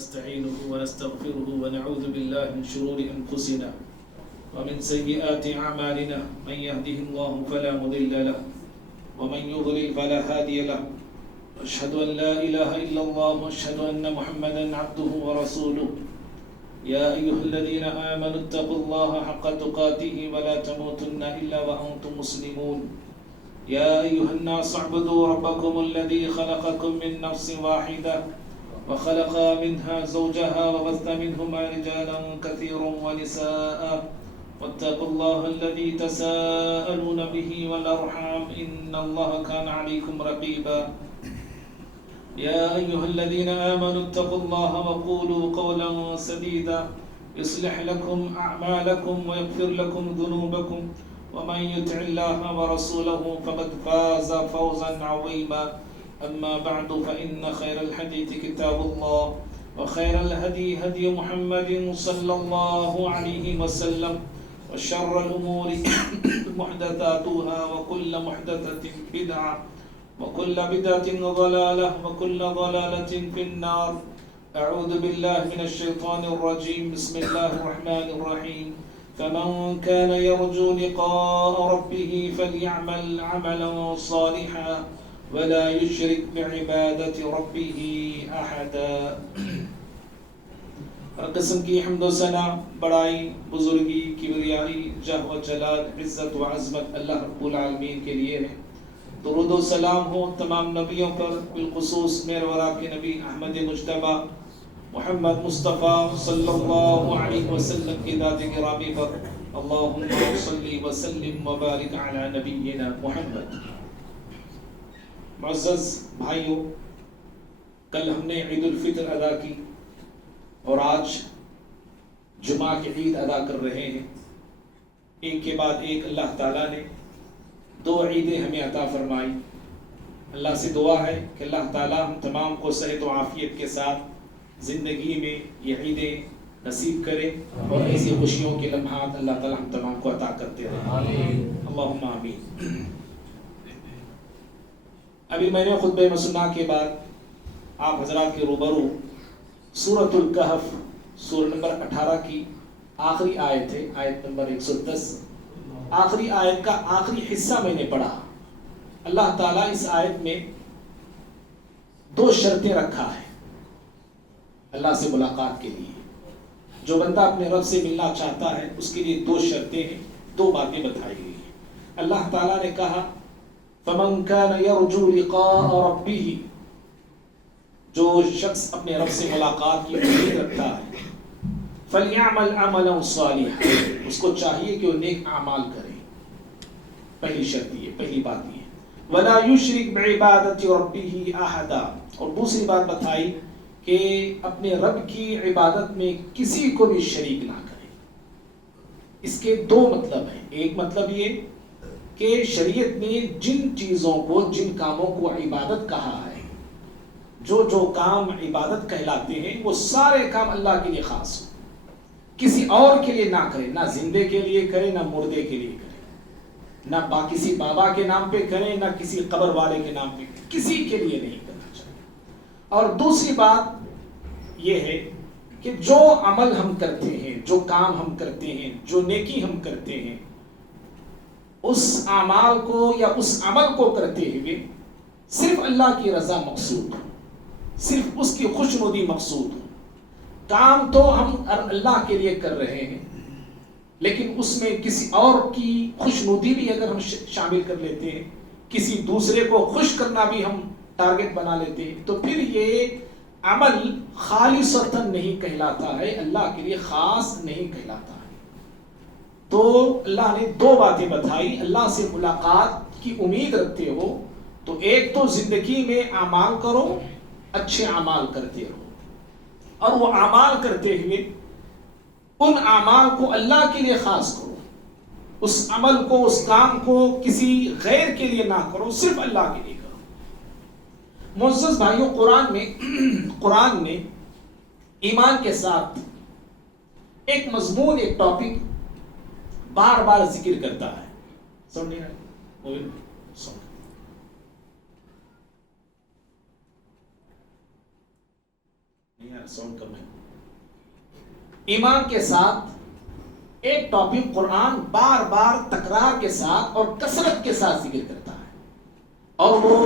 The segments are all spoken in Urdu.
ونستعينه ونستغفره ونعوذ بالله من شرور أنفسنا ومن سيئات أعمالنا من يهده الله فلا مضل له ومن يضلل فلا هادي له أشهد أن لا إله إلا الله وأشهد أن محمدا عبده ورسوله يا أيها الذين آمنوا اتقوا الله حق تقاته ولا تموتن إلا وأنتم مسلمون يا أيها الناس اعبدوا ربكم الذي خلقكم من نفس واحدة وخلق منها زوجها وبث منهما رجالا كثيرا ونساء واتقوا الله الذي تساءلون به والأرحام إن الله كان عليكم رقيبا يا أيها الذين آمنوا اتقوا الله وقولوا قولا سديدا يصلح لكم أعمالكم ويغفر لكم ذنوبكم ومن يطع الله ورسوله فقد فاز فوزا عظيما أما بعد فإن خير الحديث كتاب الله وخير الهدي هدي محمد صلى الله عليه وسلم وشر الأمور محدثاتها وكل محدثة بدعة وكل بدعة ضلالة وكل ضلالة في النار أعوذ بالله من الشيطان الرجيم بسم الله الرحمن الرحيم فمن كان يرجو لقاء ربه فليعمل عملا صالحا ولا يشرك بعبادة ربه أحدا. ہر قسم کی حمد و ثنا، بڑائی، بزرگی، کبریائی، جہ و جلال، عزت و عظمت اللہ رب العالمین کے لیے ہے. درود و سلام ہو تمام نبیوں پر، بالخصوص میرے ورا کے نبی احمد مجتبی محمد مصطفیٰ صلی اللہ علیہ وسلم کی ذات گرامی پر. اللہم صلی وسلم وبارک علی نبینا محمد. معزز بھائیوں، کل ہم نے عید الفطر ادا کی اور آج جمعہ کی عید ادا کر رہے ہیں. ایک کے بعد ایک اللہ تعالیٰ نے دو عیدیں ہمیں عطا فرمائی. اللہ سے دعا ہے کہ اللہ تعالیٰ ہم تمام کو صحت و عافیت کے ساتھ زندگی میں یہ عیدیں نصیب کرے اور ایسی خوشیوں کے لمحات اللہ تعالیٰ ہم تمام کو عطا کرتے رہے. اللہم آمین. ابھی میں نے خطبہ مسنہ کے بعد آپ حضرات کے روبرو سورۃ الکہف سورہ نمبر 18 کی آخری آیت ہے، آیت نمبر 110. آخری آیت کا آخری حصہ میں نے پڑھا. اللہ تعالیٰ اس آیت میں دو شرطیں رکھا ہے اللہ سے ملاقات کے لیے. جو بندہ اپنے رب سے ملنا چاہتا ہے اس کے لیے دو شرطیں ہیں، دو باتیں بتائی گئی ہیں. اللہ تعالیٰ نے کہا فَمَنْ كَانَ يَرْجُو لِقَاءَ رَبِّهِ، جو شخص اپنے رب سے ملاقات کی امید رکھتا ہے فَلْيَعْمَلْ عَمَلًا صَالِحًا، اس کو چاہیے کہ وہ نیک اعمال کرے. پہلی شرط یہ، پہلی بات یہ. وَلَا يُشْرِكْ بِعِبَادَةِ رَبِّهِ أَحَدًا، اور دوسری بات بتائی کہ اپنے رب کی عبادت میں کسی کو بھی شریک نہ کرے. اس کے دو مطلب ہیں. ایک مطلب یہ کہ شریعت نے جن چیزوں کو، جن کاموں کو عبادت کہا ہے، جو کام عبادت کہلاتے ہیں، وہ سارے کام اللہ کے لیے خاص ہو، کسی اور کے لیے نہ کرے. نہ زندے کے لیے کرے، نہ مردے کے لیے کرے، نہ کسی بابا کے نام پہ کرے، نہ کسی قبر والے کے نام پہ، کسی کے لیے نہیں کرنا چاہیے. اور دوسری بات یہ ہے کہ جو عمل ہم کرتے ہیں، جو کام ہم کرتے ہیں، جو نیکی ہم کرتے ہیں، اس اعمال کو یا اس عمل کو کرتے ہوئے صرف اللہ کی رضا مقصود ہو، صرف اس کی خوشنودی مقصود ہو. کام تو ہم اللہ کے لیے کر رہے ہیں، لیکن اس میں کسی اور کی خوشنودی بھی اگر ہم شامل کر لیتے ہیں، کسی دوسرے کو خوش کرنا بھی ہم ٹارگٹ بنا لیتے ہیں، تو پھر یہ عمل خالصتاً نہیں کہلاتا ہے، اللہ کے لیے خاص نہیں کہلاتا ہے. تو اللہ نے دو باتیں بتائی. اللہ سے ملاقات کی امید رکھتے ہو تو ایک تو زندگی میں اعمال کرو، اچھے اعمال کرتے رہو، اور وہ اعمال کرتے ہوئے ان اعمال کو اللہ کے لیے خاص کرو. اس عمل کو، اس کام کو کسی غیر کے لیے نہ کرو، صرف اللہ کے لیے کرو. معزز بھائیوں، قرآن میں ایمان کے ساتھ ایک مضمون، ایک ٹاپک بار بار ذکر کرتا ہے. سمجھ نہیں رہے؟ یار ساؤنڈ کم ہے. ایمان کے ساتھ ایک ٹاپک قرآن بار بار تکرار کے ساتھ اور کثرت کے ساتھ ذکر کرتا ہے اور وہ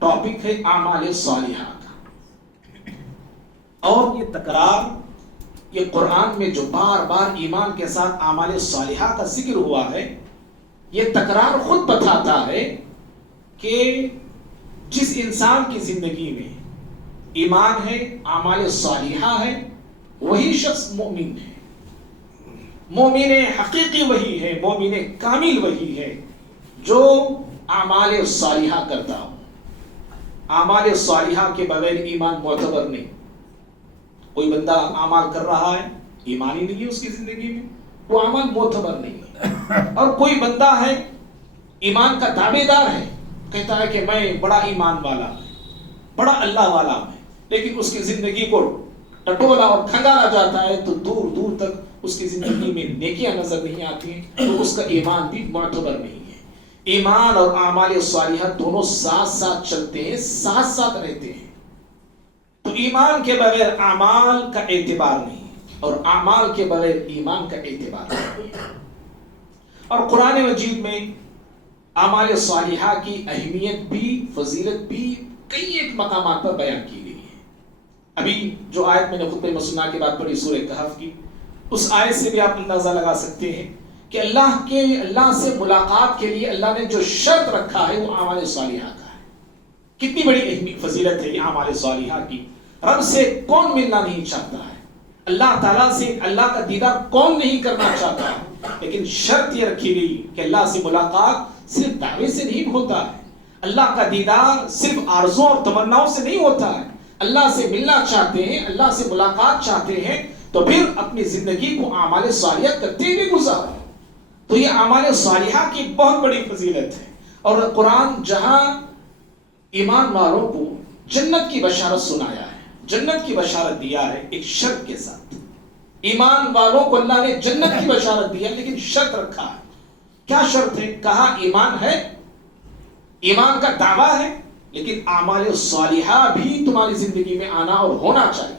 ٹاپک ہے اعمال صالحہ کا. اور یہ تکرار یہ قرآن میں جو بار بار ایمان کے ساتھ اعمال صالحہ کا ذکر ہوا ہے یہ تکرار خود بتاتا ہے کہ جس انسان کی زندگی میں ایمان ہے اعمال صالحہ ہے وہی شخص مومن ہے. مومن حقیقی وہی ہے, مومن کامل وہی ہے جو اعمال صالحہ کرتا ہو. اعمال صالحہ کے بغیر ایمان معتبر نہیں. کوئی بندہ اعمال کر رہا ہے ایمان ہی نہیں ہے اس کی زندگی میں, وہ عمل معتبر نہیں ہے. اور کوئی بندہ ہے ایمان کا دعوے دار ہے, کہتا ہے کہ میں بڑا ایمان والا ہوں, بڑا اللہ والا ہوں, لیکن اس کی زندگی کو ٹٹولا اور کھنگالا جاتا ہے تو دور دور تک اس کی زندگی میں نیکیاں نظر نہیں آتی ہیں, تو اس کا ایمان بھی معتبر نہیں ہے. ایمان اور اعمال صالحہ دونوں ساتھ ساتھ چلتے ہیں, ساتھ ساتھ رہتے ہیں. تو ایمان کے بغیر اعمال کا اعتبار نہیں اور اعمال کے بغیر ایمان کا اعتبار نہیں. اور قرآن مجید میں اعمال صالحہ کی اہمیت بھی فضیلت بھی کئی ایک مقامات پر بیان کی گئی ہے. ابھی جو آیت میں نے خطبہ مسنہ کے بعد پڑھی سورہ کہف کی, اس آیت سے بھی آپ اندازہ لگا سکتے ہیں کہ اللہ سے ملاقات کے لیے اللہ نے جو شرط رکھا ہے وہ اعمال صالحہ کا ہے. کتنی بڑی اہمیت فضیلت ہے یہ اعمال صالحہ کی. رب سے کون ملنا نہیں چاہتا ہے, اللہ تعالیٰ سے اللہ کا دیدار کون نہیں کرنا چاہتا ہے, لیکن شرط یہ رکھی گئی کہ اللہ سے ملاقات صرف دعوے سے نہیں ہوتا ہے, اللہ کا دیدار صرف آرزو اور تمناؤں سے نہیں ہوتا ہے. اللہ سے ملنا چاہتے ہیں, اللہ سے ملاقات چاہتے ہیں تو پھر اپنی زندگی کو اعمال صالحہ کرتے ہوئے گزارو. تو یہ اعمال صالحہ کی بہت بڑی فضیلت ہے. اور قرآن جہاں ایمان والوں کو جنت کی بشارت سنایا ہے, جنت کی بشارت دیا ہے ایک شرط کے ساتھ. ایمان والوں کو اللہ نے جنت کی بشارت دیا لیکن شرط رکھا ہے. کیا شرط ہے؟ کہا ایمان ہے, ایمان کا دعویٰ ہے, لیکن اعمال صالحہ بھی تمہاری زندگی میں آنا اور ہونا چاہیے.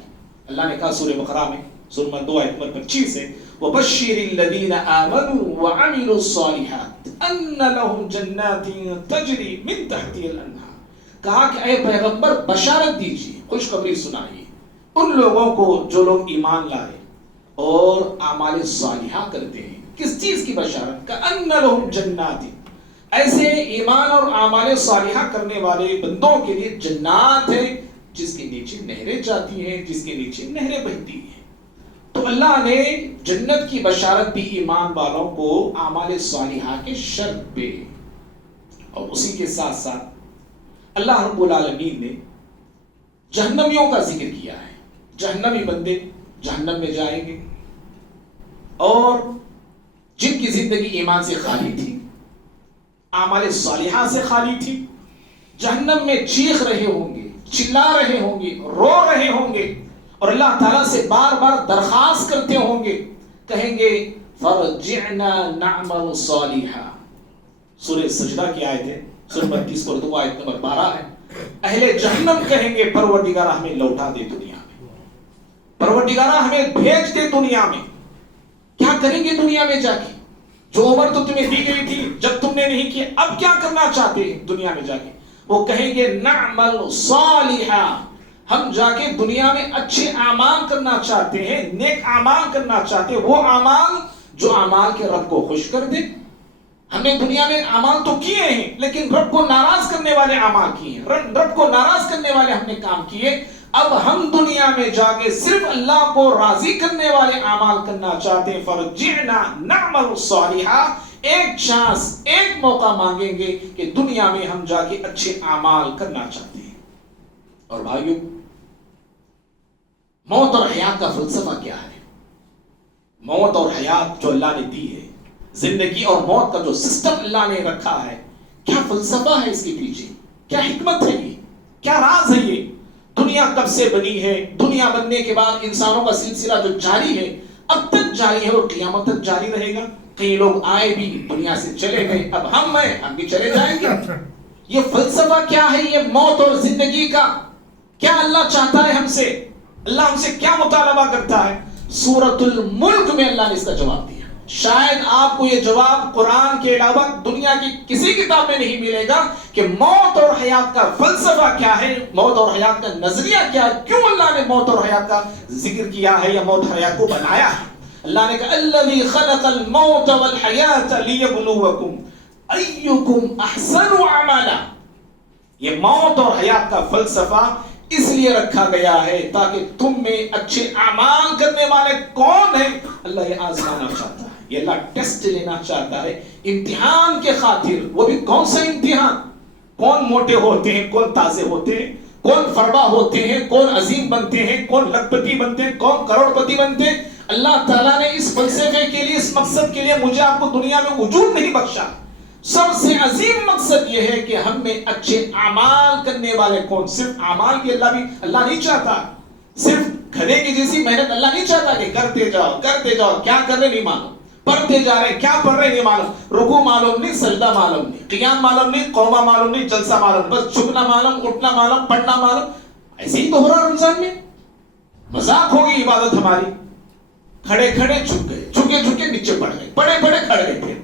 اللہ نے کہا سورہ بقرہ میں سورہ نمبر 2 آیت نمبر 25 ہے وَبَشِّرِ الَّذِينَ آمَنُوا وَعَمِلُوا الصَّالِحَاتِ أَنَّ لَهُمْ جَنَّاتٍ تَجْرِي مِن تَحْتِهَا الْأَنْهَارُ. کہا کہ اے پیغمبر بشارت دیجیے, خوشخبری سنائیے ان لوگوں کو جو لوگ ایمان لائے اور اعمال صالحہ کرتے ہیں. کس چیز کی بشارت؟ کأن لهم جنات, ایسے ایمان اور اعمال صالحہ کرنے والے بندوں کے لیے جنات ہے جس کے نیچے نہریں جاتی ہیں, جس کے نیچے نہریں بہتی ہیں. تو اللہ نے جنت کی بشارت دی ایمان والوں کو اعمال صالحہ کے شرط پہ, اور اسی کے ساتھ ساتھ اللہ رب العالمین نے جہنمیوں کا ذکر کیا ہے. جہنمی بندے جہنم میں جائیں گے اور جن کی زندگی ایمان سے خالی تھی, اعمال صالحہ سے خالی تھی, جہنم میں چیخ رہے ہوں گے, چلا رہے ہوں گے, رو رہے ہوں گے اور اللہ تعالیٰ سے بار بار درخواست کرتے ہوں گے, کہیں گے فرجعنا نعمل صالحا. سورہ سجدہ کی آیت ہے, سورہ 32 اردو آیت نمبر 12 ہے. اہل جہنم کہیں گے پروردگارہ ہمیں لوٹا دے دنیا میں, پروردگارہ ہمیں بھیج دے دنیا میں. کیا کریں گے دنیا میں جا کے؟ جو عمر تو تمہیں دی گئی تھی جب تم نے نہیں کی, اب کیا کرنا چاہتے ہیں دنیا میں جا کے؟ وہ کہیں گے نعمل صالحا, ہم جا کے دنیا میں اچھے اعمال کرنا چاہتے ہیں, نیک اعمال کرنا چاہتے ہیں, وہ اعمال جو اعمال کے رب کو خوش کر دے. ہم نے دنیا میں اعمال تو کیے ہیں لیکن رب کو ناراض کرنے والے اعمال کیے ہیں, رب کو ناراض کرنے والے ہم نے کام کیے. اب ہم دنیا میں جا کے صرف اللہ کو راضی کرنے والے اعمال کرنا چاہتے ہیں. فرجعنا نعمل صالحا, ایک چانس, ایک موقع مانگیں گے کہ دنیا میں ہم جا کے اچھے اعمال کرنا چاہتے ہیں. اور بھائیو, موت اور حیات کا فلسفہ کیا ہے؟ موت اور حیات جو اللہ نے دی ہے, زندگی اور موت کا جو سسٹم اللہ نے رکھا ہے, کیا فلسفہ ہے اس کے پیچھے؟ کیا حکمت ہے یہ؟ کیا راز ہے یہ؟ دنیا کب سے بنی ہے؟ دنیا بننے کے بعد انسانوں کا سلسلہ جو جاری ہے اب تک جاری ہے اور قیامت تک جاری رہے گا. کئی لوگ آئے بھی دنیا سے چلے گئے, اب ہم ہیں, ہم بھی چلے جائیں گے. یہ فلسفہ کیا ہے یہ موت اور زندگی کا؟ کیا اللہ چاہتا ہے ہم سے؟ اللہ ہم سے کیا مطالبہ کرتا ہے؟ سورۃ الملک میں اللہ نے اس کا جواب دیا. شاید آپ کو یہ جواب قرآن کے علاوہ دنیا کی کسی کتاب میں نہیں ملے گا کہ موت اور حیات کا فلسفہ کیا ہے، موت اور حیات کا نظریہ کیا ہے، کیوں اللہ نے موت اور حیات کا ذکر کیا ہے یا موت اور حیات کو بنایا ہے. اللہ نے کہا الذی خلق الموت والحیات لیبلوکم ایکم احسن عملا. یہ موت اور حیات کا فلسفہ اس لیے رکھا گیا ہے تاکہ تم میں اچھے اعمال کرنے والے کون ہیں اللہ یہ آزمانا چاہتا ہے. یہ اللہ ٹیسٹ لینا چاہتا ہے امتحان کے خاطر. وہ بھی کون سا امتحان؟ کون موٹے ہوتے ہیں، کون تازے ہوتے ہیں، کون فربا ہوتے ہیں، کون عظیم بنتے ہیں، کون لکھپتی بنتے ہیں، کون کروڑ پتی بنتے ہیں. اللہ تعالیٰ نے اس فلسفے کے لیے، اس مقصد کے لیے مجھے آپ کو دنیا میں وجود نہیں بخشا. سب سے عظیم مقصد یہ ہے کہ ہم میں اچھے اعمال کرنے والے کون. صرف اعمال کی اللہ نہیں چاہتا، صرف کھڑے کی جیسی محنت اللہ نہیں چاہتا کہ کرتے جاؤ کیا کر رہے نہیں معلوم، پڑھتے جا رہے کیا پڑھ رہے نہیں معلوم، رکوع معلوم نہیں، سجدہ معلوم نہیں، قیام معلوم نہیں، قوما معلوم نہیں، جلسہ معلوم، بس جھکنا معلوم، اٹھنا معلوم، پڑھنا معلوم. ایسے ہی تو ہو رہا رمضان میں. مذاق ہوگی عبادت ہماری. کھڑے جھک گئے، جھکے نیچے پڑ گئے، پڑے کھڑ گئے. پھر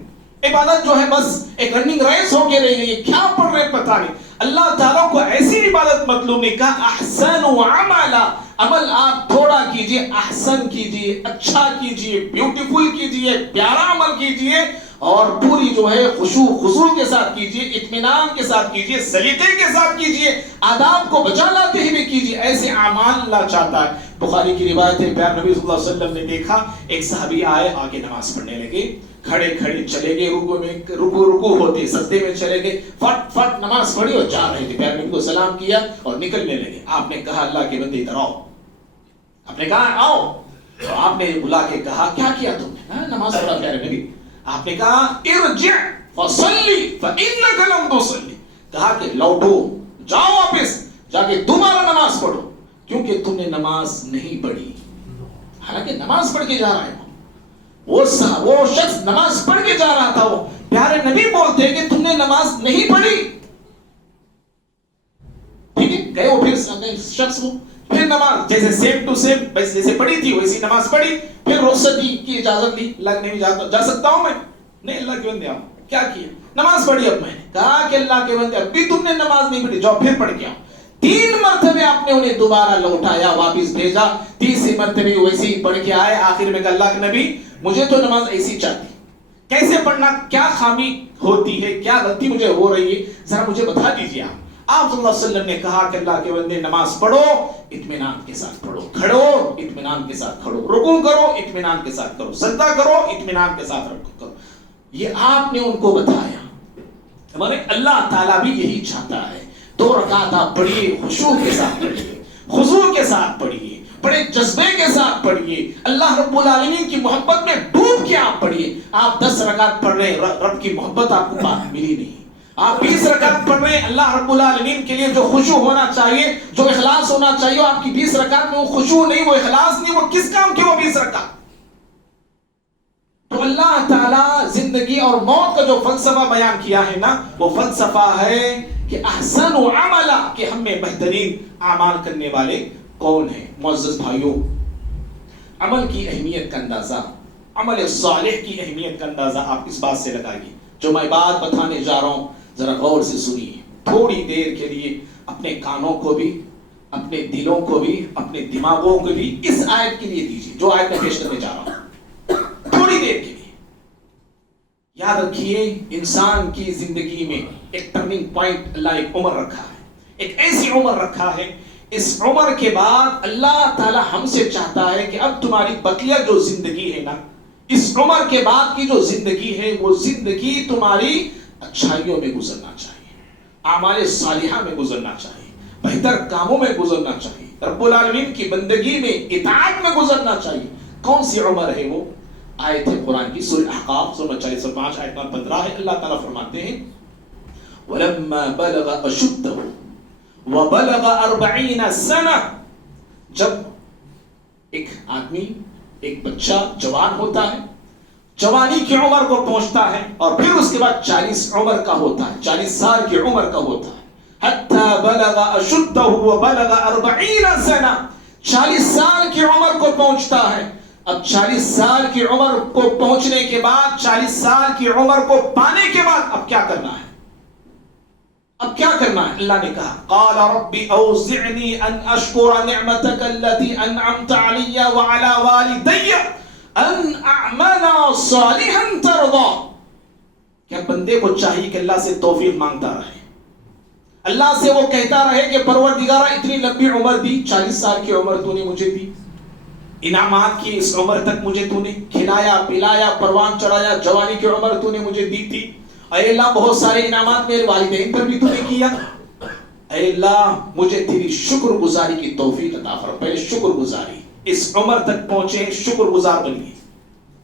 عبادت جو ہے بس ایک رننگ ریس ہو کے رہی ہے، کیا پڑھ رہے پتہ نہیں. اللہ تعالیٰ کو ایسی عبادت مطلوب نہیں. کہا احسن عملا، عمل آپ تھوڑا کیجئے، احسن کیجئے، اچھا کیجئے، بیوٹیفل کیجئے، پیارا عمل کیجئے، اور پوری جو ہے خشوع خضوع کے ساتھ کیجئے، اطمینان کے ساتھ کیجئے، سلیقے کے ساتھ کیجئے، آداب کو بچا لاتے ہوئے کیجئے. ایسے اعمال اللہ چاہتا ہے. بخاری کی روایت ہے پیارے نبی صلی اللہ علیہ وسلم نے دیکھا ایک صحابی آئے، آگے نماز پڑھنے لگے، کھڑے چلے گئے، رکوع ہوتے سجدے میں چلے گئے، فٹ نماز پڑھی اور جا رہے تھے. پیارے نبی کو سلام کیا اور نکلنے لگے. آپ نے کہا اللہ کے بندے ادھر آؤ. آپ نے کہا آؤ. تو آپ نے بلا کے کہا کیا کیا تم نے؟ نماز پڑھا پیارے نبی. آپ نے کہا ارجع فصلی فإنک لم تصلی. کہا کہ لوٹو، جاؤ واپس، جا کے دوبارہ نماز پڑھو کیونکہ تم نے نماز نہیں پڑھی. حالانکہ نماز پڑھ کے جا رہا ہے وہ شخص، نماز پڑھ کے جا رہا تھا. وہ پیارے نبی بولتے ہیں کہ تم نے نماز نہیں پڑھی. ٹھیک ہے، گئے وہ پھر شخص وہ پھر نماز جیسے سیم ٹو سیم جیسے پڑھی تھی ویسی نماز پڑھی. پھر رخصتی کی اجازت دی. اللہ کے نبی جا سکتا ہوں میں؟ نہیں. اللہ کے بندے آپ کیا کیا؟ نماز پڑھی. اب میں نے کہا کہ اللہ کے بندے اب بھی تم نے نماز نہیں پڑھی، جاؤ پھر پڑھ کے آؤ. 3 مرتبے آپ نے انہیں دوبارہ لوٹایا، واپس بھیجا. 30 مرتبے ویسے ہی پڑھ کے آئے. آخر میں کہ اللہ کے نبی مجھے تو نماز ایسی چاہتی، کیسے پڑھنا، کیا خامی ہوتی ہے، کیا غلطی مجھے ہو رہی ہے، ذرا مجھے بتا دیجیے. آپ صلی اللہ علیہ وسلم نے کہا کہ اللہ کے بندے نماز پڑھو، اطمینان کے ساتھ پڑھو، کھڑو اطمینان کے ساتھ کھڑو، رکوع کرو اطمینان کے ساتھ کرو، سجدہ کرو اطمینان کے ساتھ کرو. یہ آپ نے ان کو بتایا. ہمارے اللہ تعالیٰ بھی یہی چاہتا ہے. 2 رکعت آپ پڑھیے، خشوع کے ساتھ پڑھیے، خضوع کے ساتھ پڑھیے، بڑے جذبے کے ساتھ پڑھیے، اللہ رب العالمین کی محبت میں ڈوب کے آپ پڑھیے. آپ 10 رکعت پڑھ رہے ہیں، رب کی محبت آپ کو ملی نہیں. آپ 20 رکعت پڑھ رہے ہیں، اللہ رب العالمین کے لیے جو خشوع ہونا چاہیے، جو اخلاص ہونا چاہیے، آپ کی 20 رکعت میں وہ خشوع نہیں، وہ اخلاص نہیں، وہ کس کام کی وہ 20 رکعت؟ تو اللہ تعالیٰ زندگی اور موت کا جو فلسفہ بیان کیا ہے نا، وہ فلسفہ ہے کہ احسن عملا، کہ ہم میں بہترین اعمال کرنے والے کون ہیں. معزز بھائیوں، عمل کی اہمیت کا اندازہ، عمل صالح کی اہمیت کا اندازہ آپ اس بات سے لگائیے. جو میں بات بتانے جا رہا ہوں ذرا غور سے سنیے. تھوڑی دیر کے لیے اپنے کانوں کو بھی، اپنے دلوں کو بھی، اپنے دماغوں کو بھی اس آیت کے لیے دیجیے جو آیت میں پیش کرنے جا رہا ہوں. تھوڑی دیر کے لیے یاد رکھیے، انسان کی زندگی میں ایک ٹرننگ پوائنٹ اللہ ایک عمر رکھا ہے، ایک ایسی عمر رکھا ہے. اس عمر کے بعد اللہ تعالی ہم سے چاہتا ہے کہ اب تمہاری بقیہ جو زندگی ہے نا، اس عمر کے بعد کی جو زندگی ہے، وہ زندگی تمہاری اچھائیوں میں گزرنا چاہیے، اعمال صالحہ میں گزرنا چاہیے، بہتر کاموں میں گزرنا چاہیے، رب العالمین کی بندگی میں، اطاعت میں گزرنا چاہیے. کون سی عمر ہے وہ؟ آیت ہے قرآن کی سورہ احقاف سورہ 45 آیت نمبر 15 ہے. اللہ تعالیٰ فرماتے ہیں وَلَمَّا بَلَغَ أَشُدَّهُ وَبَلَغَ 40 سَنَةً. جب ایک آدمی، ایک بچہ جوان ہوتا ہے، جوانی کی عمر کو پہنچتا ہے، اور پھر اس کے بعد 40 عمر کا ہوتا ہے، 40 سال کی عمر کا ہوتا ہے. حَتَّى بَلَغَ أَشُدَّهُ وَبَلَغَ 40 سَنَةً. 40 سال کی عمر کو پہنچتا ہے. اب 40 سال کی عمر کو پہنچنے کے بعد، 40 سال کی عمر کو پانے کے بعد اب کیا کرنا ہے؟ اب کیا کرنا ہے؟ اللہ نے کہا قال رب اوزعنی ان اشکر نعمتک التي انعمت علی وعلى والدی ان اعمل صالحا ترضى. کیا بندے کو چاہیے کہ اللہ سے توفیق مانگتا رہے، اللہ سے وہ کہتا رہے کہ پروردگارہ اتنی لمبی عمر دی، 40 سال کی عمر تو نے مجھے دی، انعامات کی اس عمر تک مجھے تو نے کھلایا پلایا پروان چڑھایا، جوانی کی عمر تو نے مجھے دی تھی، اے اللہ بہت سارے انعامات میرے والدین پر بھی تو نے کیا، اے اللہ مجھے تیری شکر گزاری کی توفیق عطا فرما. پہلے شکر گزاری، اس عمر تک پہنچے شکر گزار بنیے.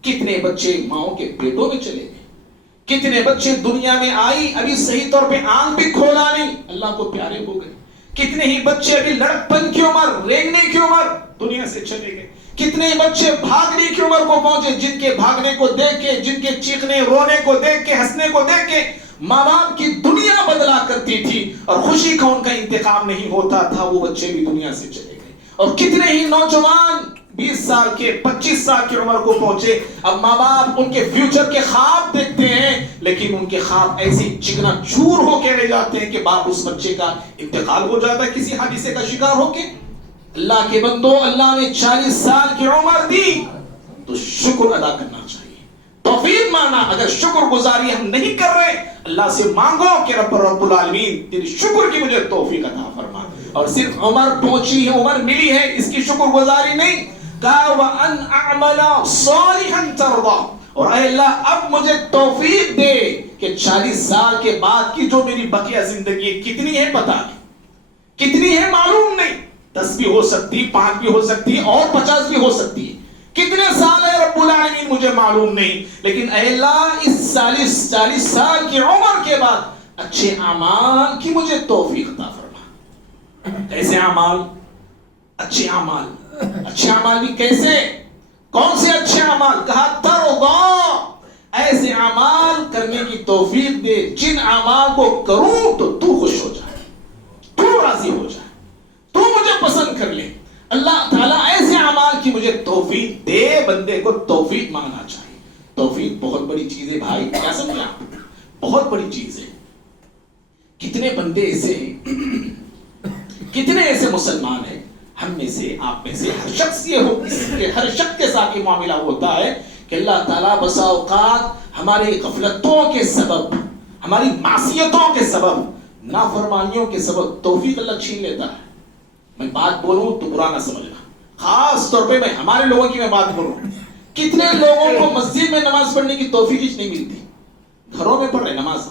کتنے بچے ماؤں کے پیٹوں میں چلے گئے، کتنے بچے دنیا میں آئی ابھی صحیح طور پہ آنکھ بھی کھولا نہیں، اللہ کو پیارے ہو گئے. کتنے ہی بچے ابھی لڑکپن کی عمر، رینگنے کی عمر دنیا سے چلے گئے. کتنے بچے بھاگنے کی عمر کو پہنچے، جن کے بھاگنے کو دیکھ کے، جن کے چیخنے رونے کو دیکھ کے، ہنسنے کو دیکھ کے ماں باپ کی دنیا بدلا کرتی تھی اور خوشی کا ان کا انتقام نہیں ہوتا تھا، وہ بچے بھی دنیا سے چلے گئے. اور کتنے ہی نوجوان 20 سال کے 25 سال کی عمر کو پہنچے، اب ماں باپ ان کے فیوچر کے خواب دیکھتے ہیں، لیکن ان کے خواب ایسے چکنا چور ہو کے رہ جاتے ہیں کہ باپ اس بچے کا انتقال ہو جاتا ہے کسی حادثے کا شکار ہو کے. اللہ کے بندو، اللہ نے 40 سال کی عمر دی تو شکر ادا کرنا چاہیے، توفیق مانگنا. اگر شکر گزاری ہم نہیں کر رہے، اللہ سے مانگو کہ رب العالمین تیری شکر کی مجھے توفیق عطا فرما. اور صرف عمر پہنچی ہے، عمر ملی ہے، اس کی شکر گزاری نہیں. کہا وَأَنْ أَعْمَلَ صَالِحًا تَرْضَى، اور اے اللہ اب مجھے توفیق دے کہ 40 سال کے بعد کی جو میری بقیہ زندگی کتنی ہے پتہ نہیں، کتنی ہے معلوم نہیں، 10 بھی ہو سکتی، 5 بھی ہو سکتی، اور 50 بھی ہو سکتی ہے. کتنے سال ہے رب العالمین مجھے معلوم نہیں، لیکن اے اللہ اس 40 سال کی عمر کے بعد اچھے اعمال کی مجھے توفیق عطا فرما. کیسے اعمال؟ اچھے اعمال. اچھے اعمال بھی کیسے؟ کون سے اچھے اعمال؟ کہا ترضا، ایسے اعمال کرنے کی توفیق دے جن اعمال کو کروں تو تو خوش ہو جائے، تو راضی ہو جائے، تو مجھے پسند کر لے. اللہ تعالیٰ ایسے اعمال کی مجھے توفیق دے. بندے کو توفیق مانگنا چاہیے. توفیق بہت بڑی چیز ہے بھائی، کیا سمجھا؟ بہت بڑی چیز ہے. کتنے بندے ایسے ہیں، کتنے ایسے مسلمان ہیں، ہم میں سے آپ میں سے ہر شخص ہر شخص کے ساتھ یہ معاملہ ہوتا ہے کہ اللہ تعالیٰ بسا اوقات ہمارے غفلتوں کے سبب، ہماری معصیتوں کے سبب، نافرمانیوں کے سبب توفیق اللہ چھین لیتا ہے. میں بات بولوں تو برا نہ سمجھنا، خاص طور پہ میں ہمارے لوگوں کی میں بات بولوں. کتنے لوگوں کو مسجد میں نماز پڑھنے کی توفیق نہیں ملتی، گھروں میں پڑھ رہے نماز،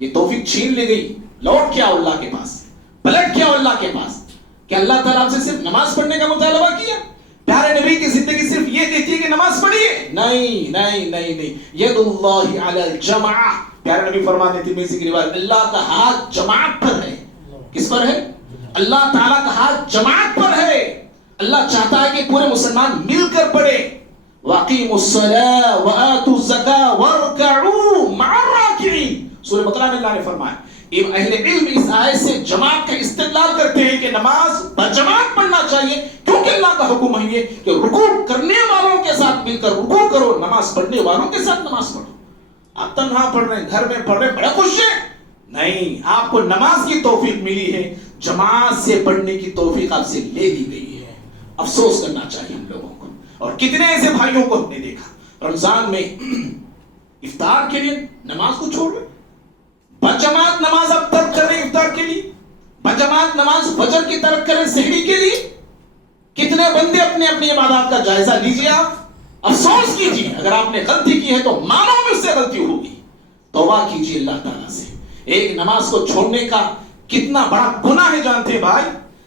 یہ توفیق چھین لی گئی. لوٹ کیا اللہ کے پاس، پلٹ کیا اللہ کے پاس کہ اللہ تعالیٰ آپ سے صرف نماز پڑھنے کا مطالبہ کیا. پیارے نبی کی زندگی صرف یہ کہتی ہے کہ نماز پڑھیے؟ نہیں نہیں نہیں نہیں. ید اللہ علی الجمع، پیارے نبی فرماتے تھے میں کی روایت، اللہ کا ہاتھ جماعت پر ہے. کس پر ہے؟ اللہ تعالیٰ کا ہاتھ جماعت پر ہے. اللہ چاہتا ہے کہ پورے مسلمان مل کر پڑھے. وَأَقِيمُوا الصَّلَاةَ وَآتُوا الزَّكَاةَ وَارْكَعُوا مَعَ الرَّاكِعِينَ. سورہ بقرہ میں اللہ نے فرمایا. اہل علم اس آیت سے جماعت کا استدلال کرتے ہیں کہ نماز بجماعت پڑھنا چاہیے، کیونکہ اللہ کا حکم ہے یہ کہ رکوع کرنے والوں کے ساتھ مل کر رکوع کرو، نماز پڑھنے والوں کے ساتھ نماز پڑھو. آپ تنہا پڑھ رہے ہیں، گھر میں پڑھ رہے ہیں، بڑے خوش ہیں. نہیں، آپ کو نماز کی توفیق ملی ہے، جماعت سے پڑھنے کی توفیق آپ سے لے لی گئی ہے. افسوس کرنا چاہیے ہم لوگوں کو. اور کتنے ایسے بھائیوں کو ہم نے دیکھا رمضان میں افطار کے لیے نماز کو چھوڑ رہے، بجماعت نماز اب ترک کر رہے افطار کے لیے، بجماعت نماز فجر کی ترک کریں سحری کے لیے. کتنے بندے اپنے اپنی عبادات کا جائزہ لیجیے. آپ افسوس کیجیے، اگر آپ نے غلطی کی ہے تو مانو مجھ سے غلطی ہوگی، توبہ کیجیے اللہ تعالیٰ سے. ایک نماز کو چھوڑنے کا کتنا بڑا گناہ ہے جانتے ہیں بھائی؟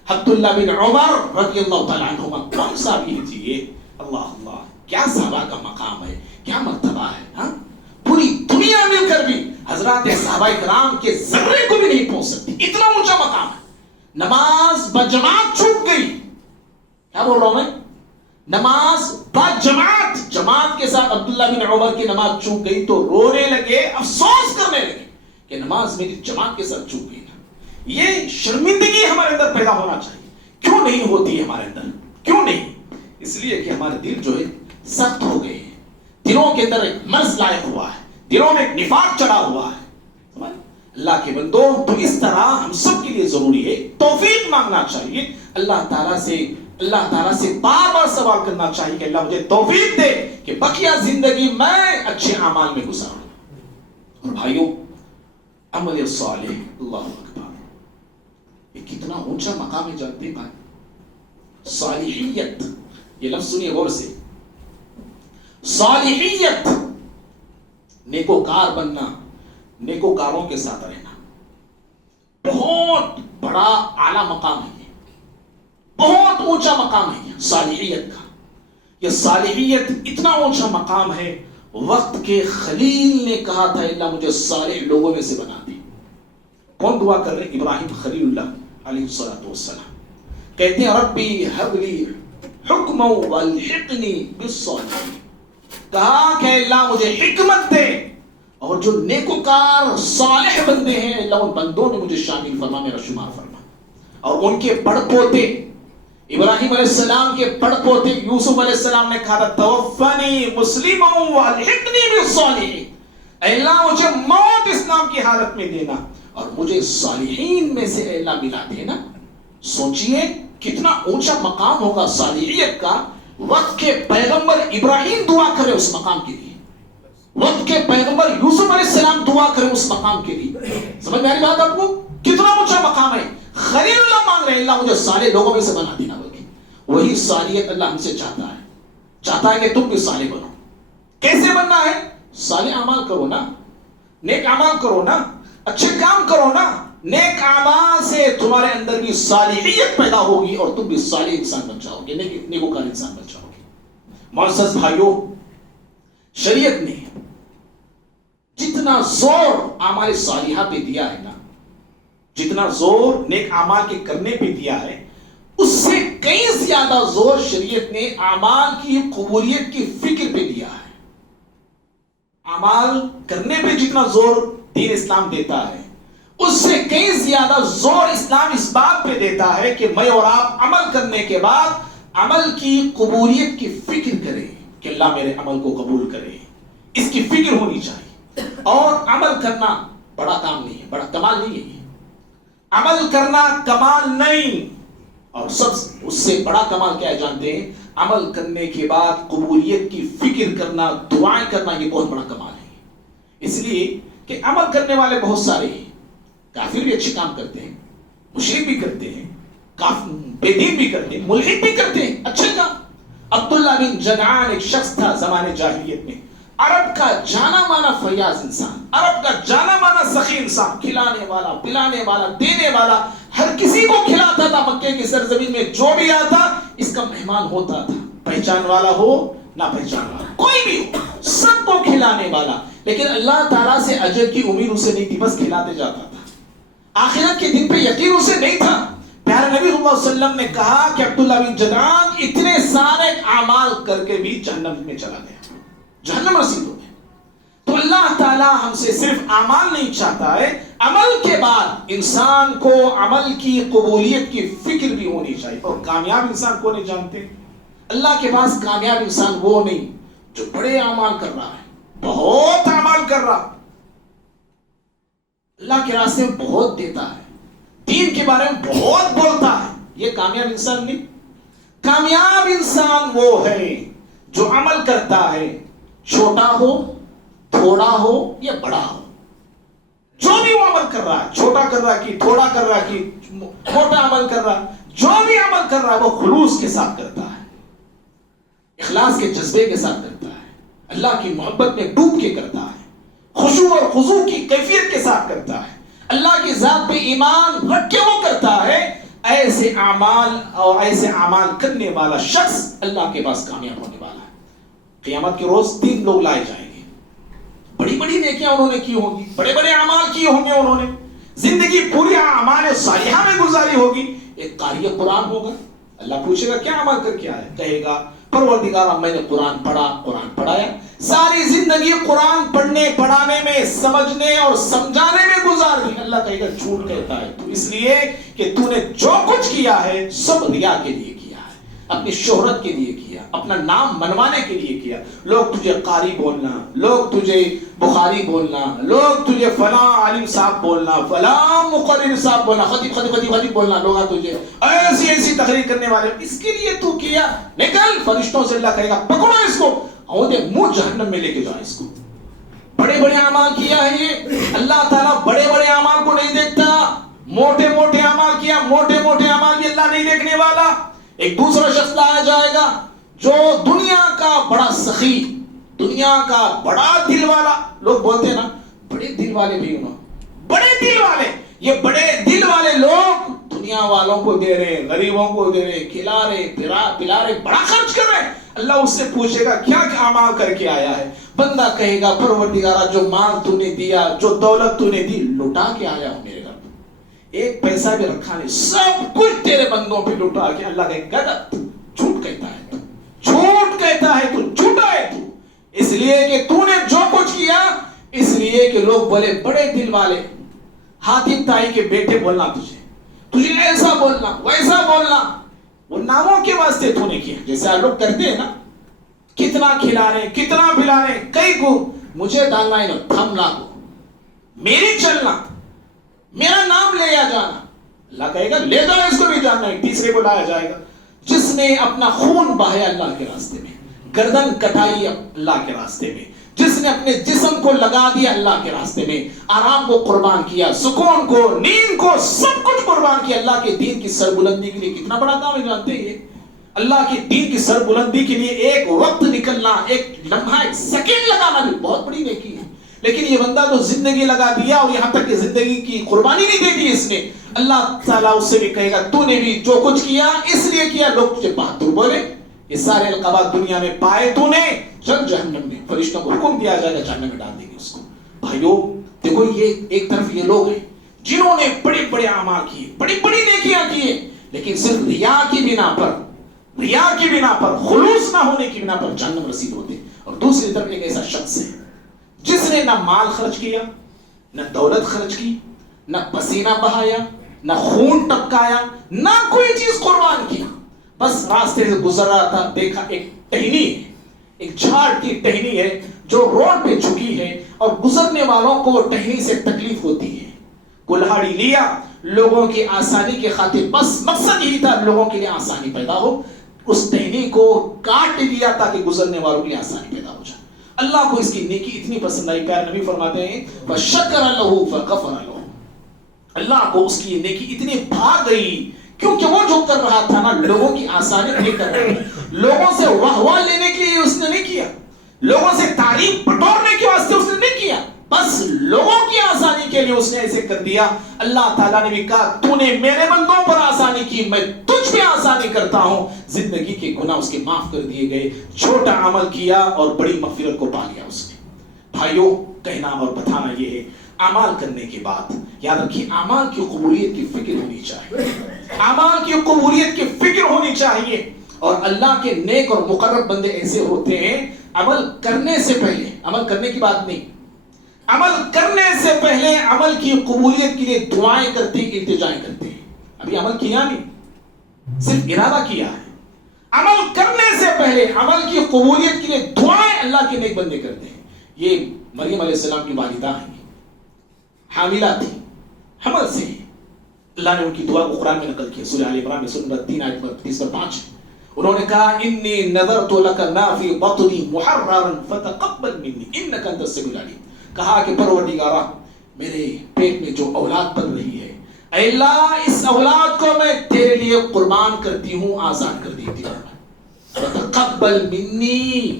عبداللہ بن عمر رضی اللہ تعالیٰ عنہما کون سا بھی جی، اللہ اللہ کیا صحابہ کا مقام ہے، کیا مرتبہ ہے. ہاں پوری دنیا مل کر بھی حضرات صحابہ کرام کے ذرے کو بھی نہیں پہنچ سکتی، اتنا اونچا مقام ہے. نماز بجماعت چھوٹ گئی. کیا بول رہا ہوں میں؟ نماز بجماعت، جماعت کے ساتھ عبداللہ بن عمر کی نماز چھوٹ گئی تو رونے لگے، افسوس کرنے لگے کہ نماز میری جماعت کے ساتھ چھوٹ گئی. یہ شرمندگی ہمارے اندر پیدا ہونا چاہیے. کیوں کیوں نہیں ہوتی ہے ہمارے اندر؟ کیوں نہیں؟ اس لیے کہ ہمارے دل جو ہے سخت ہو گئے ہیں، دلوں کے اندر ایک مرض لائق ہوا ہے، دلوں میں ایک نفاق چڑھا ہوا ہے۔ اللہ کے بندو، تو اس طرح ہم سب کے لیے ضروری ہے توفیق مانگنا چاہیے اللہ تعالیٰ سے بار بار سوال کرنا چاہیے کہ اللہ مجھے توفیق دے کہ بقیہ زندگی میں اچھے اعمال میں گزاروں۔ اور بھائیوں، عمل صالح، اللہ اکبر، یہ کتنا اونچا مقام ہے جانتے ہیں بھائی؟ صالحیت، یہ لفظ سنیے غور سے، صالحیت، نیکوکار بننا، نیکوکاروں کے ساتھ رہنا، بہت بڑا اعلیٰ مقام ہے، یہ بہت اونچا مقام ہے یہ صالحیت کا۔ یہ صالحیت اتنا اونچا مقام ہے، وقت کے خلیل نے کہا تھا اللہ مجھے صالح لوگوں میں سے بنا دے۔ کون دعا کر رہے؟ ابراہیم خلیل اللہ علیہ السلام کہتے ہیں ربی ہب لی حکما والحقنی بالصالحین، کہا کہ اللہ مجھے حکمت دے اور جو نیکوکار صالح بندے ہیں اللہ ان بندوں میں مجھے شامل فرما، میرا شمار فرما۔ اور ان کے بڑ پوتے ابراہیم علیہ السلام کے بڑ پوتے یوسف علیہ السلام نے کہا تھا توفنی مسلما والحقنی بالصالحین، اے اللہ مجھے موت اسلام کی حالت میں دینا اور مجھے صالحین میں سے اے اللہ ملا دینا۔ سوچئے کتنا اونچا مقام ہوگا صالحیت کا۔ وقت کے پیغمبر ابراہیم دعا کرے اس مقام کے لیے، وقت کے پیغمبر یوسف علیہ السلام دعا کرے اس مقام کے لیے۔ سمجھ میں آ رہی بات آپ کو؟ کتنا اونچا مقام ہے۔ خلیل اللہ مانگ رہے ہیں اللہ مجھے صالح لوگوں میں سے بنا دینا، بلکہ وہی صالحیت اللہ ہم سے چاہتا ہے کہ تم بھی صالح بنو۔ کیسے بننا ہے؟ صالح اعمال کرو نا، نیک اعمال کرو نا، اچھے کام کرو نا۔ نیک اعمال سے تمہارے اندر بھی صالحیت پیدا ہوگی اور تم بھی صالح انسان بن جاؤ گے، نیکوکار انسان بن جاؤ گے۔ معزز بھائیوں، شریعت نے جتنا زور اعمال صالحہ پہ دیا ہے نا، جتنا زور نیک اعمال کے کرنے پہ دیا ہے، اس سے کئی زیادہ زور شریعت نے اعمال کی قبولیت کی فکر پہ دیا ہے۔ اعمال کرنے پہ جتنا زور دین اسلام دیتا ہے، اس سے کئی زیادہ زور اسلام اس بات پہ دیتا ہے کہ میں اور آپ عمل کرنے کے بعد عمل کی قبولیت کی فکر کریں کہ اللہ میرے عمل کو قبول کرے، اس کی فکر ہونی چاہیے۔ اور عمل کرنا بڑا کام نہیں ہے، بڑا کمال نہیں ہے۔ عمل کرنا کمال نہیں، اور سب اس سے بڑا کمال کیا ہے جانتے ہیں؟ عمل کرنے کے بعد قبولیت کی فکر کرنا، دعائیں کرنا، یہ بہت بڑا کمال ہے۔ اس لیے کہ عمل کرنے والے بہت سارے ہیں، کافر بھی اچھے کام کرتے ہیں، مشرک بھی کرتے ہیں، بے دین بھی کرتے ہیں، ملحد بھی کرتے ہیں اچھے کام۔ عبداللہ بن جدعان ایک شخص تھا زمانے جاہلیت میں، عرب کا جانا مانا فیاض انسان، عرب کا جانا مانا سخی انسان، کھلانے والا، پلانے والا، دینے والا، ہر کسی کو کھلاتا تھا۔ مکے کی سرزمین میں جو بھی آتا اس کا مہمان ہوتا تھا، پہچان والا ہو نہ پہچان والا، کوئی بھی ہو، سب کو کھلانے والا۔ لیکن اللہ تعالیٰ سے اجر کی امید اسے نہیں تھی، بس کھلاتے جاتا تھا۔ آخرت کے دن پہ یقین اسے نہیں تھا۔ پیارے نبی صلی اللہ علیہ وسلم نے کہا کہ عبداللہ بن جدعان اتنے سارے اعمال کر کے بھی جہنم میں چلا گیا، جہنم رسید ہو گیا۔ تو اللہ تعالیٰ ہم سے صرف اعمال نہیں چاہتا ہے، عمل کے بعد انسان کو عمل کی قبولیت کی فکر بھی ہونی چاہیے۔ اور کامیاب انسان کو نہیں جانتے؟ اللہ کے پاس کامیاب انسان وہ نہیں جو بڑے اعمال کر رہا ہے، بہت اعمال کر رہا، اللہ کے راستے میں بہت دیتا ہے، دین کے بارے میں بہت بولتا ہے، یہ کامیاب انسان نہیں۔ کامیاب انسان وہ ہے جو عمل کرتا ہے، چھوٹا ہو، تھوڑا ہو یا بڑا ہو، جو بھی وہ عمل کر رہا ہے، چھوٹا کر رہا ہے کہ تھوڑا کر رہا ہے کہ موٹا عمل کر رہا ہے، جو بھی عمل کر رہا ہے وہ خلوص کے ساتھ کرتا ہے، اخلاص کے جذبے کے ساتھ کرتا ہے، اللہ کی محبت میں ڈوب کے کرتا ہے، خشوع اور خضوع کی کیفیت کے ساتھ کرتا ہے، اللہ کی ذات پہ ایمان رکھ کے وہ کرتا ہے۔ ایسے اعمال کرنے والا شخص اللہ کے پاس کامیاب ہونے والا ہے۔ قیامت کے روز 3 لوگ لائے جائیں گے، بڑی بڑی نیکیاں انہوں نے کی ہوں گی، بڑے بڑے اعمال کیے ہوں گے، انہوں نے زندگی پوری اعمال صالحہ میں گزاری ہوگی۔ ایک قاری قرآن ہوگا، اللہ پوچھے گا کیا عمل کر کے آیا؟ کہے گا پروردگارا میں نے قرآن پڑھا، قرآن پڑھایا، ساری زندگی قرآن پڑھنے پڑھانے میں، سمجھنے اور سمجھانے میں گزار دی۔ اللہ کہے گا جھوٹ کہتا ہے تو، اس لیے کہ تو نے جو کچھ کیا ہے سب ریا کے لیے کیا ہے، اپنی شہرت کے لیے کیا، اپنا نام منوانے کے لیے کیا۔ لوگ تجھے قاری بولنا، لوگ تجھے بخاری بولنا، لوگ تجھے فلاں عالم صاحب بولنا، فلاں مقرر صاحب بولنا، خطیب بولنا، لوگ تجھے ایسی ایسی تقریر کرنے والے، اس کے لیے تو کیا؟ نکل فرشتوں سے اللہ کہے گا پکڑو اس کو، عہدے منہ جہنم میں لے کے جاؤ اس کو۔ بڑے بڑے اعمال کیا ہے یہ، اللہ تعالیٰ بڑے بڑے اعمال کو نہیں دیکھتا، موٹے موٹے اعمال کیا، موٹے موٹے اعمال بھی اللہ نہیں دیکھنے والا۔ ایک دوسرا شخص لایا جائے گا جو دنیا کا بڑا سخی، دنیا کا بڑا دل والا، لوگ بولتے ہیں نا بڑے دل والے بھی ہونا، بڑے دل والے، یہ بڑے دل والے لوگ دنیا والوں کو دے رہے، غریبوں کو دے رہے، کھلا رہے، پلا رہے، بڑا خرچ کر رہے۔ اللہ اس سے پوچھے گا کیا کیا اعمال کر کے آیا ہے؟ بندہ کہے گا پروردگارا جو مال تو نے دیا، جو دولت تو نے دی، لٹا کے آیا ہوں میرے گھر پہ، ایک پیسہ بھی رکھا نہیں، سب کچھ تیرے بندوں پہ لٹا کے۔ اللہ کہے گدت، جھوٹ کہتا ہے تو، جھوٹ کہتا ہے تو، جھوٹا ہے تو، اس لیے کہ تو نے جو کچھ کیا، اس لیے کہ لوگ بولے بڑے دل والے، حاتم تائی کے بیٹے بولنا تجھے ایسا بولنا ویسا بولنا، وہ ناموں کے واسطے تو نے کیا، جیسے آپ لوگ کرتے ہیں نا، کتنا کھلا رہے کتنا پلا رہے، کئی کو مجھے ڈالنا ہے نا تھم لا کو، میری چلنا، میرا نام لے جانا۔ اللہ کہے گا لے جاؤ اس کو بھی جاننا ہے۔ تیسرے کو لایا جائے گا جس نے اپنا خون بہایا اللہ کے راستے میں، گردن کٹائی اللہ کے راستے میں، جس نے اپنے جسم کو لگا دیا اللہ کے راستے میں، آرام کو قربان کیا، سکون کو، نیند کو، سب کچھ قربان کیا اللہ کے دین کی سربلندی کے لیے۔ کتنا بڑا کام ہے جانتے ہیں؟ اللہ کے دین کی سربلندی کے لیے ایک وقت نکلنا، ایک لمحہ، ایک سیکنڈ لگانا بھی بہت بڑی نیکی ہے۔ لیکن یہ بندہ تو زندگی لگا دیا، اور یہاں تک کہ زندگی کی قربانی نہیں دے دی اس نے۔ اللہ تعالیٰ اس سے بھی کہے گا تو نے بھی جو کچھ کیا اس لیے کیا، لوگ تجھے بہادر بولے، یہ سارے القابات دنیا میں پائے تو نے، چل جہنم میں، فرشتوں کو حکم دیا جائے گا جہنم میں ڈال دیں گے اس کو۔ بھائیو دیکھو، یہ ایک طرف یہ لوگ ہیں جنہوں نے بڑے بڑے اعمال کیے، بڑی بڑی نیکیاں کیے، لیکن صرف ریا کی بنا پر، ریا کی بنا پر، خلوص نہ ہونے کی بنا پر جہنم رسید ہوتے۔ اور دوسری طرف ایک ایسا شخص ہے جس نے نہ مال خرچ کیا، نہ دولت خرچ کی، نہ پسینہ بہایا، نہ خون ٹپکایا، نہ کوئی چیز قربان کیا، بس راستے سے گزر رہا تھا، دیکھا ایک ٹہنی ہے، ایک جھاڑ کی ٹہنی ہے جو روڈ پہ جھکی ہے، اور گزرنے والوں کو ٹہنی سے تکلیف ہوتی ہے، کلہاڑی لیا لوگوں کی آسانی کے خاطر، بس مقصد یہی تھا لوگوں کے لیے آسانی پیدا ہو، اس ٹہنی کو کاٹ دیا تاکہ گزرنے والوں کے لیے آسانی پیدا ہو جائے۔ اللہ کو اس کی نیکی اتنی پسند آئی، پیارے نبی فرماتے ہیں فَشَكَرَ لَهُ فَغَفَرَ لَهُ، اللہ کو اس کی نیکی اتنی بھا گئی، کیونکہ وہ جو کر رہا تھا نا لوگوں کی آسانی نہیں کر رہا تھا، لوگوں سے واہ واہ لینے کے لیے اس نے نہیں کیا، لوگوں سے تعریف بٹورنے کے واسطے اس نے نہیں کیا، بس لوگوں کی آسانی کے لیے اس نے ایسے کر دیا۔ اللہ تعالیٰ نے بھی کہا تو نے میرے بندوں پر آسانی کی، میں تجھ پہ آسانی کرتا ہوں۔ زندگی کے گناہ اس کے معاف کر دیے گئے، چھوٹا عمل کیا اور بڑی مغفرت کو پا لیا اس نے۔ بھائیوں کہنا اور بتانا یہ ہے، اعمال کرنے کے بعد یاد رکھیے اعمال کی قبولیت کی فکر ہونی چاہیے، اعمال کی قبولیت کی فکر ہونی چاہیے۔ اور اللہ کے نیک اور مقرب بندے ایسے ہوتے ہیں، عمل کرنے سے پہلے، عمل کرنے کی بات نہیں، عمل کرنے سے پہلے عمل کی قبولیت کے لیے دعائیں کرتے ہیں، التجائیں کرتے ہیں۔ ابھی عمل کیا نہیں، صرف ارادہ کیا ہے، عمل کرنے سے پہلے عمل کی قبولیت کے لیے دعائیں اللہ کے نیک بندے کرتے ہیں۔ یہ مریم علیہ السلام کی والدہ ہیں، حاملہ تھی، حمل سے اللہ نے ان کی دعا کو قرآن میں نقل کیا، سورہ آل عمران میں سورہ 3 آیت 30-5۔ انہوں نے کہا انی نذرت لک ما فی بطنی محررا فتقبل منی انک انت السمیع العلیم، کہا کہ پروردگارا میرے پیٹ میں جو اولاد بن رہی ہے، اے اللہ اس اولاد کو میں تیرے لیے قربان کرتی ہوں، آزاد کر دیتی ہوں، فتقبل منی،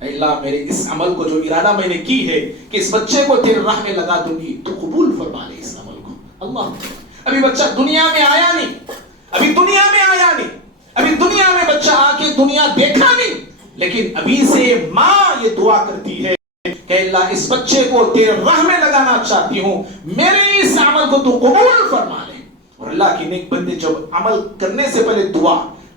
اے اللہ میرے اس عمل کو جو ارادہ میں نے کی ہے کہ اس بچے کو تیرے راہ میں لگا دوں گی، تو قبول فرما لے اس عمل کو۔ اللہ، ابھی بچہ دنیا میں آیا نہیں، ابھی دنیا میں آیا نہیں، ابھی دنیا میں بچہ آ کے دنیا دیکھا نہیں، لیکن ابھی سے ماں یہ دعا کرتی ہے کہ اللہ اس بچے کو تیرے راہ میں لگانا چاہتی ہوں، میرے اس عمل کو تو قبول فرما لے۔ اور اللہ کے نیک بندے جب عمل کرنے سے پہلے دعا،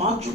5